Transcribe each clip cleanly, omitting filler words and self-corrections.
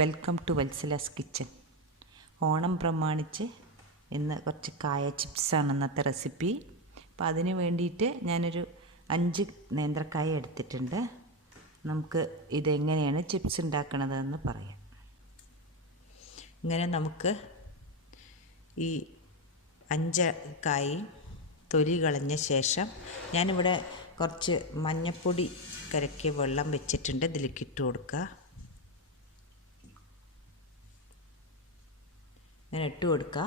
Welcome to Vatsala's kitchen. Onam പ്രമാണിച്ച് ഇന്ന് കുറച്ച് കായ ചിപ്സാണ് ഇന്നത്തെ റെസിപ്പി. അപ്പോൾ അതിന് വേണ്ടിയിട്ട് ഞാനൊരു 5 നേന്ത്രക്കായ എടുത്തിട്ടുണ്ട്. നമുക്ക് ഇതെങ്ങനെയാണ് ചിപ്സ് ഉണ്ടാക്കണതെന്ന് പറയാം. ഇങ്ങനെ നമുക്ക് ഈ 5 കായയും തൊലി കളഞ്ഞ ശേഷം ഞാനിവിടെ കുറച്ച് മഞ്ഞൾപ്പൊടി കലക്കിയ വെള്ളം വെച്ചിട്ടുണ്ട്. ഇതിലേക്ക് ഇട്ട് കൊടുക്കുക. ഇങ്ങനെ ഇട്ട് കൊടുക്കുക.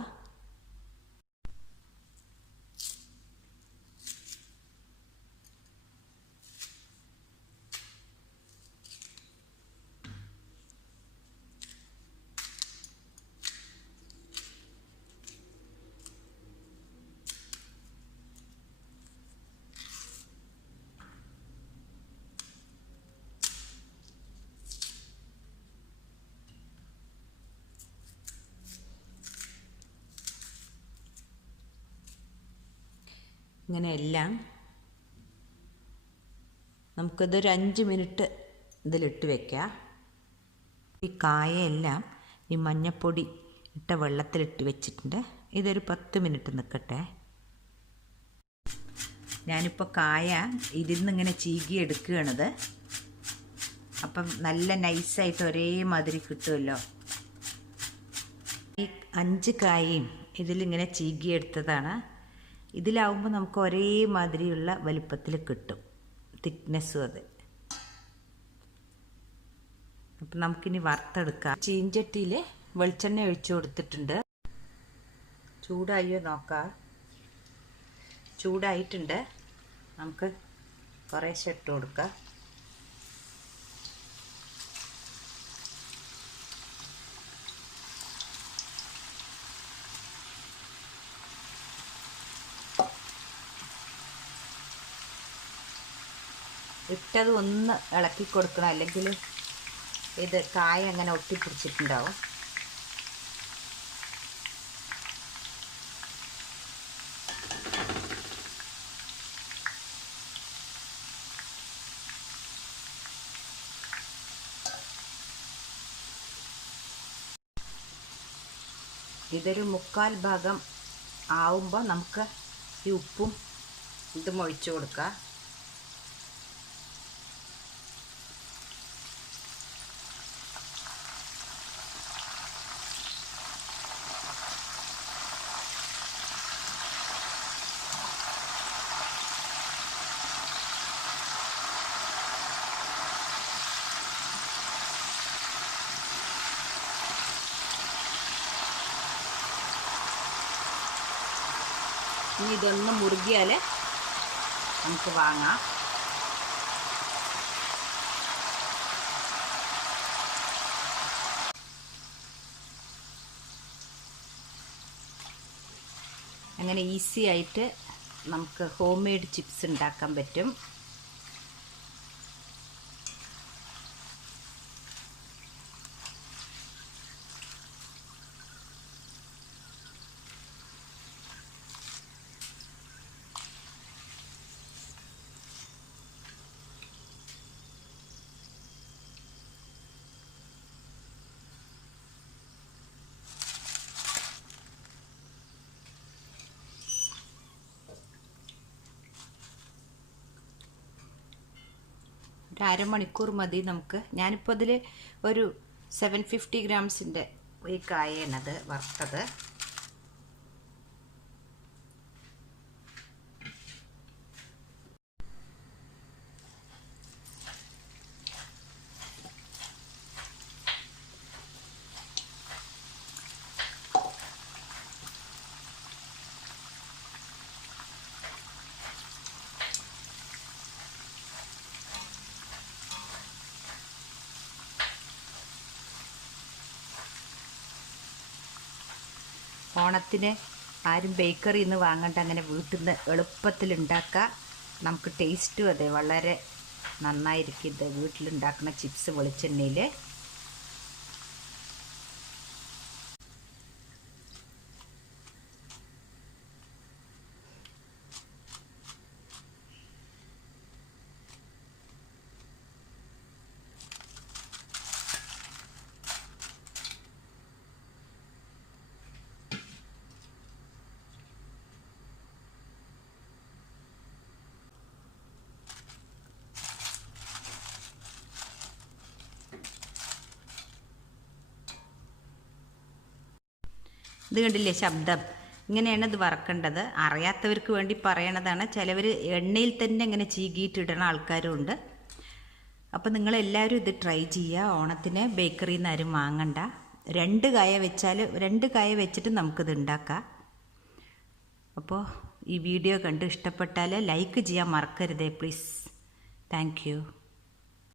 ഇങ്ങനെ എല്ലാം നമുക്കിതൊരു 5 മിനിറ്റ് ഇതിലിട്ട് വയ്ക്കാം. ഈ കായയെല്ലാം ഈ മഞ്ഞൾപ്പൊടി ഇട്ട വെള്ളത്തിലിട്ട് വെച്ചിട്ടുണ്ട്. ഇതൊരു 10 മിനിറ്റ് നിൽക്കട്ടെ. ഞാനിപ്പോൾ കായ ഇതിൽ നിന്നിങ്ങനെ ചീകി എടുക്കുകയാണത്. അപ്പം നല്ല നൈസായിട്ട് ഒരേമാതിരി കിട്ടുമല്ലോ. ഈ 5 കായയും ഇതിലിങ്ങനെ ചീകി എടുത്തതാണ്. ഇതിലാവുമ്പോൾ നമുക്ക് ഒരേമാതിരിയുള്ള വലിപ്പത്തിൽ കിട്ടും, തിക്നെസ്സും അത്. അപ്പം നമുക്കിനി വറുത്തെടുക്കാം. ചീഞ്ചട്ടിയിൽ വെളിച്ചെണ്ണ ഒഴിച്ചു കൊടുത്തിട്ടുണ്ട്. ചൂടായോ നോക്കാം. ചൂടായിട്ടുണ്ട്. നമുക്ക് കുറേശ്ശെ ഇട്ട് കൊടുക്കാം. ഇട്ടത് ഒന്ന് ഇളക്കി കൊടുക്കണം, അല്ലെങ്കിൽ ഇത് കായ അങ്ങനെ ഒട്ടിപ്പിടിച്ചിട്ടുണ്ടാവും. ഇതൊരു 3/4 ഭാഗം ആവുമ്പോൾ നമുക്ക് ഈ ഉപ്പും ഇതും ഒഴിച്ചു കൊടുക്കാം. ഇനി ഇതൊന്ന് മുറുകിയാൽ നമുക്ക് വാങ്ങാം. അങ്ങനെ ഈസി ആയിട്ട് നമുക്ക് ഹോം മെയ്ഡ് ചിപ്സ് ഉണ്ടാക്കാൻ പറ്റും. ഒരു അരമണിക്കൂർ മതി നമുക്ക്. ഞാനിപ്പോൾ അതിൽ ഒരു 750 ഗ്രാംസിൻ്റെ ഈ കായയാണത് വറുത്തത്. ഓണത്തിന് ആരും ബേക്കറിയിൽ നിന്ന് വാങ്ങണ്ട, അങ്ങനെ വീട്ടിൽ നിന്ന് എളുപ്പത്തിൽ ഉണ്ടാക്കാം. നമുക്ക് ടേസ്റ്റും അതെ വളരെ നന്നായിരിക്കും. ഇത് വീട്ടിലുണ്ടാക്കുന്ന ചിപ്സ് വെളിച്ചെണ്ണയിൽ. ഇത് കണ്ടില്ലേ ശബ്ദം? ഇങ്ങനെയാണ് ഇത് വറക്കേണ്ടത്. അറിയാത്തവർക്ക് വേണ്ടി പറയണതാണ്. ചിലവർ എണ്ണയിൽ തന്നെ ഇങ്ങനെ ചീകിയിട്ടിടണ ആൾക്കാരും ഉണ്ട്. അപ്പോൾ നിങ്ങളെല്ലാവരും ഇത് ട്രൈ ചെയ്യുക. ഓണത്തിന് ബേക്കറിയിൽ നിന്ന് ആരും വാങ്ങണ്ട. 2 കായ വെച്ചിട്ട് നമുക്കിത് ഉണ്ടാക്കാം. അപ്പോൾ ഈ വീഡിയോ കണ്ട് ഇഷ്ടപ്പെട്ടാൽ ലൈക്ക് ചെയ്യാൻ മറക്കരുതേ പ്ലീസ്. Thank you.